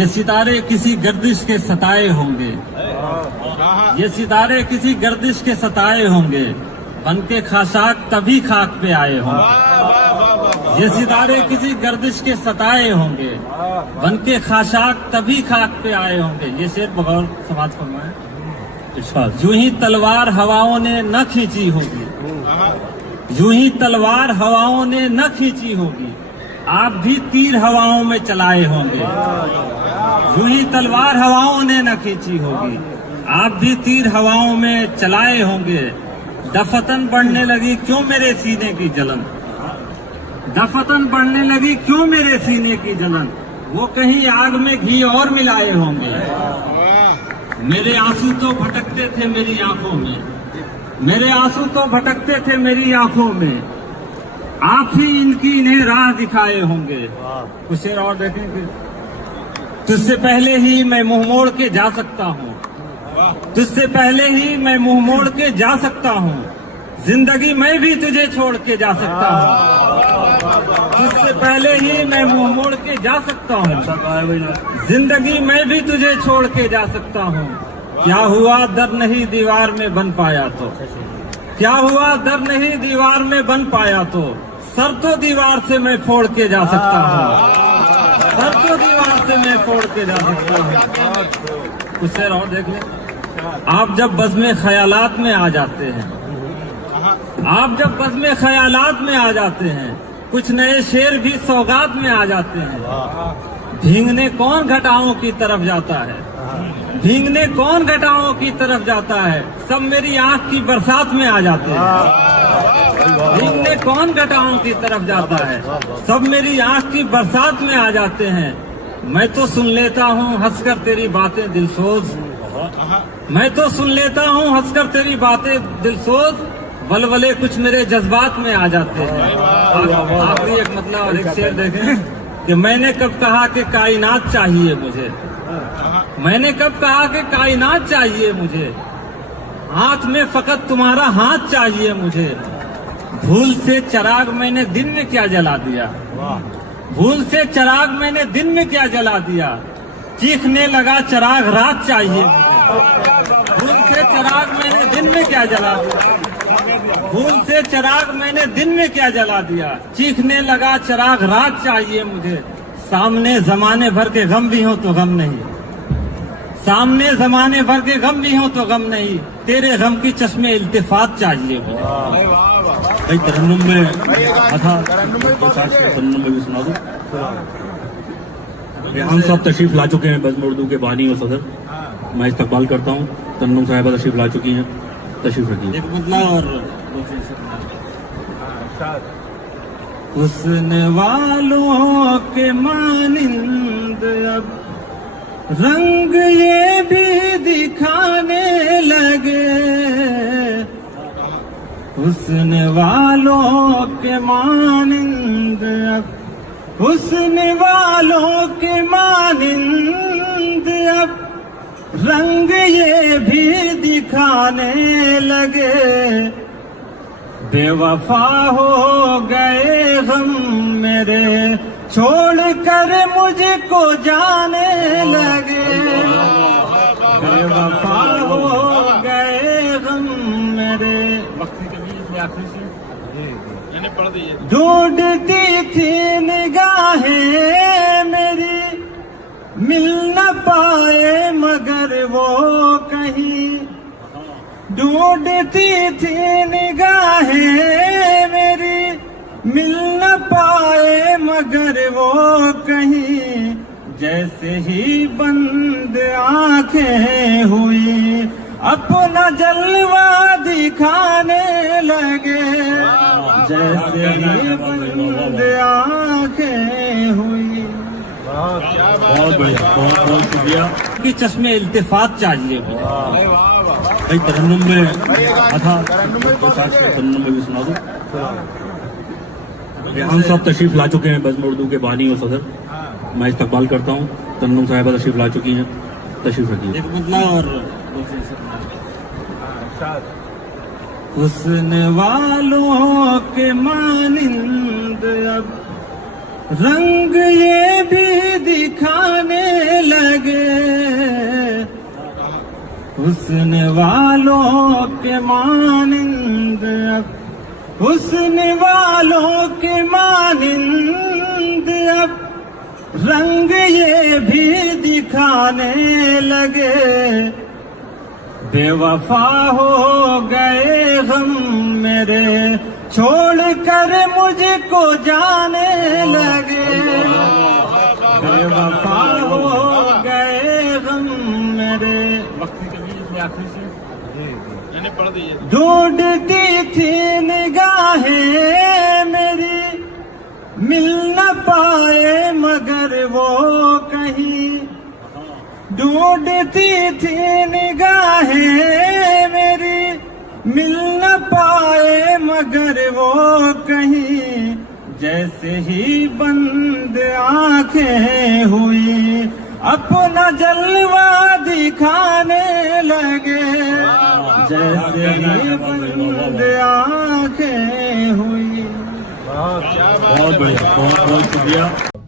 ये सितारे किसी गर्दिश के सताए होंगे, ये सितारे किसी गर्दिश के सताए होंगे, बनके खाशाक तभी खाक पे आए होंगे। ये सितारे किसी गर्दिश के सताए होंगे, बनके खाशाक तभी खाक पे आए होंगे। ये शेर बगौर समाज फरमाए। यूं ही तलवार हवाओं ने न खींची होगी, यूं ही तलवार हवाओं ने न खींची होगी, आप भी तीर हवाओं में चलाए होंगे। यूं ही तलवार हवाओं ने न खींची होगी, आप भी तीर हवाओं में चलाए होंगे। दफतन बढ़ने लगी क्यों मेरे सीने की जलन, दफतन बढ़ने लगी क्यों मेरे सीने की जलन, वो कहीं आग में घी और मिलाए होंगे। मेरे आंसू तो भटकते थे मेरी आंखों में, मेरे आंसू तो भटकते थे मेरी आंखों में, आप ही इनकी इन्हें राह दिखाए होंगे। कुछ शेर और देखेंगे। तुझसे पहले ही मैं मुंह मोड़ के जा सकता हूँ, तुझसे पहले ही मैं मुंह मोड़ के जा सकता हूँ, जिंदगी मैं भी तुझे छोड़ के जा सकता हूँ। तुझसे पहले ही मैं मुंह मोड़ के जा सकता हूँ, जिंदगी मैं भी तुझे छोड़ के जा सकता हूँ। क्या हुआ दर नहीं दीवार में बन पाया तो, क्या हुआ दर नहीं दीवार में बन पाया तो, सर तो दीवार से मैं फोड़ के जा सकता हूँ, सर तो दीवार से मैं फोड़ के जा सकता हूँ। कुछ शेर और देख लें। आप जब बज़्म ख्यालात में आ जाते हैं, आप जब बज़्म ख्यालात में आ जाते हैं, कुछ नए शेर भी सौगात में आ जाते हैं। भींगने कौन घटाओं की तरफ जाता है, भींगने कौन घटाओं की तरफ जाता है, सब मेरी आंख की बरसात में आ जाते हैं। भींगने कौन घटाओं की तरफ जाता है, सब मेरी आंख की बरसात में आ जाते हैं। मैं तो सुन लेता हूँ हंसकर तेरी बातें दिलसोज, मैं तो सुन लेता हूँ हंसकर तेरी बातें दिलसोज, वलवले कुछ मेरे जज्बात में आ जाते हैं। आखिरी एक मतलब और एक शेर देखें कि मैंने कब कहा कि कायनात चाहिए मुझे, मैंने कब कहा कि कायनात चाहिए मुझे, हाथ में फकत तुम्हारा हाथ चाहिए मुझे। भूल से चिराग मैंने दिन में क्या जला दिया, भूल से चिराग मैंने दिन में क्या जला दिया, चीखने लगा चिराग रात चाहिए मुझे। भूल से चिराग मैंने दिन में क्या जला दिया, भूल से चिराग मैंने दिन में क्या जला दिया, चीखने लगा चिराग रात चाहिए मुझे। सामने जमाने भर के गम भी हो तो गम नहीं, सामने जमाने भर के गम भी हो तो गम नहीं, तेरे गम की चश्मे इल्तिफात चाहिए मुझे। भाई तरन्नुम में था, तरन्नुम में भी सुना दो। रेहान साहब तशरीफ ला चुके हैं, बज़्म उर्दू के बानी और सदर। मैं इस्तकबाल करता हूँ। तरन्नुम साहिबा तशरीफ ला चुकी हैं, तशरीफ रखिए। एक मतलब और हुस्न वालों के मानिंद अब रंग ये भी दिखाने लगे, हुस्न वालों के मानिंद अब, हुस्न वालों के मानिंद अब रंग ये भी दिखाने लगे। बेवफा हो गए गम मेरे, छोड़कर मुझको जाने लगे। बेवफा हो गए गम मेरे, ढूंढती थी निगाहें मेरी, मिल न पाए मगर वो कहीं, ढूंढती थी निगाहें मेरी, मिल न पाए मगर वो कहीं। जैसे ही बंद आंखें हुई अपना जलवा दिखाने लगे, जैसे ही बंद आंखें हुई। बहुत बढ़िया, बहुत बहुत शुक्रिया। की चश्मे इल्तिफात चाहिए मुझे। भाई तरन्नुम में था, तरन्नुम में भी सुना दो। रेहान साहब तशरीफ ला चुके हैं, बज़्म उर्दू के बानी और सदर। मैं इस्तकबाल करता हूँ। तरन्नुम साहिबा तशरीफ ला चुकी हैं, तशरीफ रखिए। एक मतलब और हुस्न वालों के मानिंद अब रंग ये भी दिखाने लगे। हुस्न वालों के मानिंद अब, हुस्न वालों के मानिंद अब रंग ये भी दिखाने लगे। बेवफा हो गए गम मेरे, छोड़कर मुझको जाने लगे। बेवफा हो गए गम मेरे। वक्त की कमी इसमें आखिरी से ढूंढती थी निगाहें मेरी, मिल न पाए मगर वो कहीं। ढूंढती थी निगाहें मेरी, मिल न पाए मगर वो कहीं। जैसे ही बंद आंखें हुई अपना जलवा दिखाने लगे। जैसे ही बंद आंखें हुई। बहुत बढ़िया, बहुत बहुत शुक्रिया।